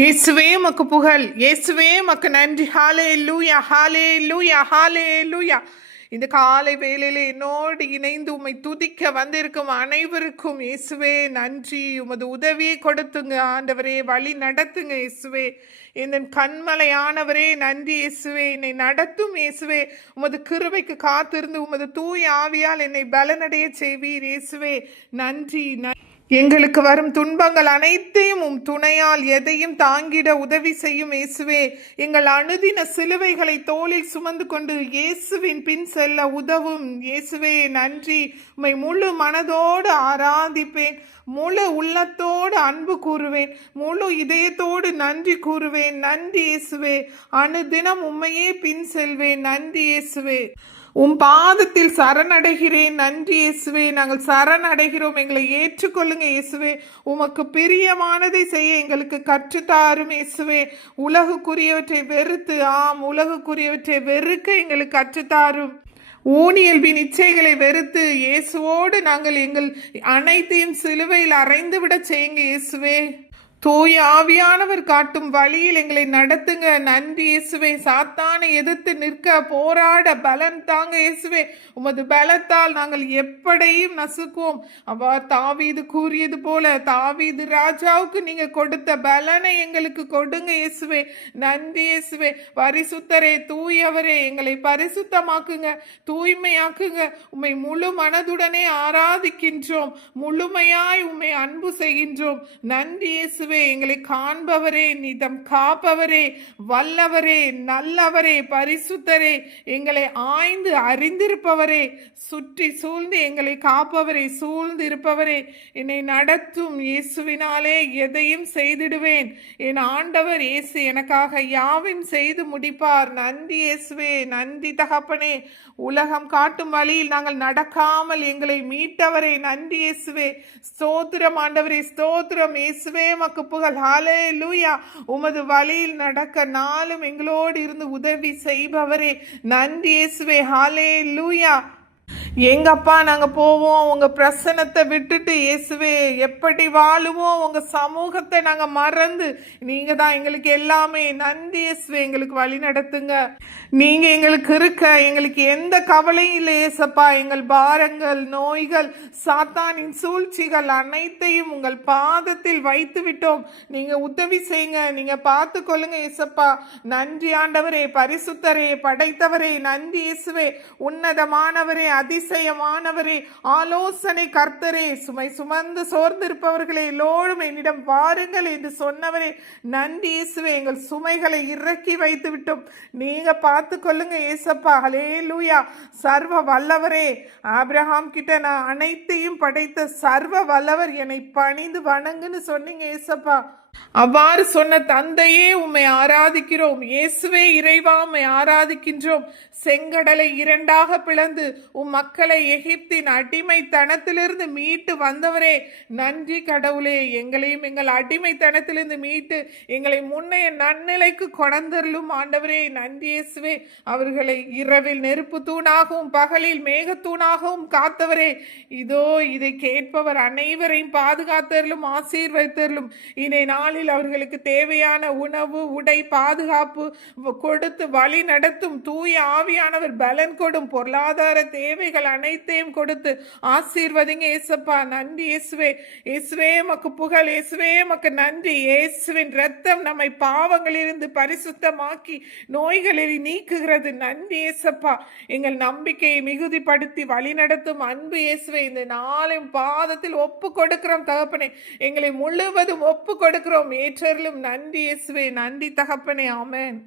இயேசுவே உமக்கு புகழ், இயேசுவே உமக்கு நன்றி. ஹalleluya ஹalleluya ஹalleluya. இந்த காலை வேளையிலே என்னோடு இணைந்து உம்மை துதிக்க வந்திருக்கும் அனைவருக்கும் இயேசுவே நன்றி. உமது உதவியை கொடுத்துங்க ஆண்டவரே, வழி நடத்துங்க இயேசுவே. இந்த கண்மலையானவரே நன்றி இயேசுவே. என்னை நடத்தும் இயேசுவே. உமது கிருபைக்கு காத்திருந்து உமது தூய ஆவியால் என்னை பலனடைய செய்வீர் இயேசுவே. நன்றி. எங்களுக்கு வரும் துன்பங்கள் அனைத்தையும் உம் துணையால் எதையும் தாங்கிட உதவி செய்யும் இயேசுவே. எங்கள் அனுதின சிலுவைகளை தோளில் சுமந்து கொண்டு இயேசுவின் பின் செல்ல உதவும் இயேசுவே. நன்றி. உம்மை முழு மனதோடு ஆராதிப்பேன், முழு உள்ளத்தோடு அன்பு கூறுவேன், முழு இதயத்தோடு நன்றி கூறுவேன். நன்றி இயேசுவே. அனுதினம் உம்மையே பின் செல்வேன். நன்றி இயேசுவே. உம் பாதத்தில் சரணடைகிறேன். நன்றி இயேசுவே. நாங்கள் சரணடைகிறோம், எங்களை ஏற்றுக்கொள்ளுங்க இயேசுவே. உமக்கு பிரியமானதை செய்ய எங்களுக்கு கற்றுத்தாரும் இயேசுவே. உலகுக்குரியவற்றை வெறுத்து, உலகுக்குரியவற்றை வெறுக்க எங்களுக்கு கற்றுத்தாரும். ஊனியல்பின் இச்சைகளை வெறுத்து இயேசுவோடு நாங்கள் எங்கள் அனைத்தையும் சிலுவையில் அறைந்து விட செய்யுங்க இயேசுவே. தூய ஆவியானவர் காட்டும் வழியில் எங்களை நடத்துங்க. நன்றி இயேசுவே. சாத்தானை எதிர்த்து நிற்க போராட பலன் தாங்க இயேசுவே. உமது பலத்தால் நாங்கள் எப்படியும் நசுக்குவோம். அவர் தாவீது கூறியது போல தாவீது ராஜாவுக்கு நீங்க கொடுத்த பலனை எங்களுக்கு கொடுங்க இயேசுவே. நன்றி இயேசுவே. பரிசுத்தரே, தூயவரே, எங்களை பரிசுத்தமாக்குங்க, தூய்மையாக்குங்க. உம்மை முழு மனதுடனே ஆராதிக்கின்றோம், முழுமையாய் உம்மை அன்பு செய்கின்றோம். நன்றி இயேசுவே. எங்களை காண்பவரே, நிதம் காப்பவரே, வல்லவரே, நல்லவரே, பரிசுத்தரே, எங்களை ஆய்ந்து அறிந்திருப்பவரே, சுற்றி சூழ்ந்து எங்களை காப்பவரே, சூழ்ந்து இருப்பவரே, என்னை நடத்தும் இயேசுவினாலே எதையும் செய்திடுவேன். என் ஆண்டவர் இயேசு எனக்காக யாவையும் செய்து முடிப்பார். நன்றி இயேசுவே. நன்றி தகப்பனே. உலகம் காட்டும் வழியில் நாங்கள் நடக்காமல் எங்களை மீட்டவரே, நன்றி இயேசுவே. ஸ்தோத்திரம் ஆண்டவரே, ஸ்தோத்திரம் இயேசுவே. மக்கு புகழ். ஹalleluya. உமது வழியில் நடக்க நாளும் எங்களோடு இருந்து உதவி செய்பவரே, நன்றி இயேசுவே. ஹalleluya. எங்கப்பா நாங்கள் போவோம் உங்க பிரசன்னத்தை விட்டுட்டு இயேசுவே? எப்படி வாழுவோம் உங்க சமூகத்தை நாங்கள் மறந்து? நீங்க தான் எங்களுக்கு எல்லாமே. நன்றி இயேசுவே. எங்களுக்கு வழி நடத்துங்க. நீங்க எங்களுக்கு இருக்க எங்களுக்கு எந்த கவலையும் இல்லை இயேசப்பா. எங்கள் பாரங்கள், நோய்கள், சாத்தானின் சூழ்ச்சிகள் அனைத்தையும் உங்கள் பாதத்தில் வைத்து விட்டோம். நீங்க உதவி செய்யுங்க, நீங்க பார்த்து கொள்ளுங்க இயேசப்பா. நன்றி ஆண்டவரே, பரிசுத்தரே, படைத்தவரே, நன்றி இயேசுவே. உன்னதமானவரே, அதிசயமானவரே, ஆலோசனை கர்த்தரே, சுமை சுமந்து சோர்ந்திருப்பவர்களே எல்லோரும் என்னிடம் வாருங்கள் என்று சொன்னவரே, நன்றி இயேசுவே. எங்கள் சுமைகளை இறக்கி வைத்து விட்டோம், நீங்க பார்த்து கொள்ளுங்க ஏசப்பா. ஹல்லேலூயா. சர்வ வல்லவரே, ஆபிரகாம் கிட்ட நான் அனைத்தையும் படைத்த சர்வ வல்லவர், என்னை பணிந்து வணங்குன்னு சொன்னீங்க ஏசப்பா. அவ்வாறு சொன்ன தந்தையே உம்மை ஆராதிக்கிறோம். இயேசுவே இறைவா உம்மை ஆராதிக்கின்றோம். செங்கடலை இரண்டாக பிளந்து உம் மக்களை எகிப்தின் அடிமைத்தனத்திலிருந்து மீட்டு வந்தவரே, நன்றி கடவுளே. எங்களையும் எங்கள் அடிமைத்தனத்திலிருந்து மீட்டு எங்களை முன்னைய நன்னிலைக்கு கொணர்ந்தருளும் ஆண்டவரே, நன்றி இயேசுவே. அவர்களை இரவில் நெருப்பு தூணாகவும் பகலில் மேகத்தூணாகவும் காத்தவரே, இதோ இதை கேட்பவர் அனைவரையும் பாதுகாத்தருளும், ஆசீர்வதித்தருளும். இதை நாளில் அவர்களுக்கு தேவையான உணவு, உடை, பாதுகாப்பு கொடுத்து வழி நடத்தும் தூய ஆவியானவர் பலன் கொடும். பொருளாதார தேவைகள் அனைத்தையும் கொடுத்து ஆசீர்வதிங்க ஏசப்பா. நன்றி இயேசுவே. இயேசுவே மக்கு புகழ். இயேசுவே மக்கு நன்றி. இயேசுவின் ரத்தம் நம்மை பாவங்களிலிருந்து பரிசுத்தமாக்கி நோய்களில் நீக்குகிறது. நன்றி ஏசப்பா. எங்கள் நம்பிக்கையை மிகுதிப்படுத்தி வழி நடத்தும் அன்பு இயேசுவே. இந்த நாளின் பாதத்தில் ஒப்பு கொடுக்கிறோம் தகப்பனே. எங்களை முழுவதும் ஒப்பு கொடுக்கிறோம். ஏற்றலும். நன்றி இயேசுவே. நன்றி தகப்பனே. ஆமென்.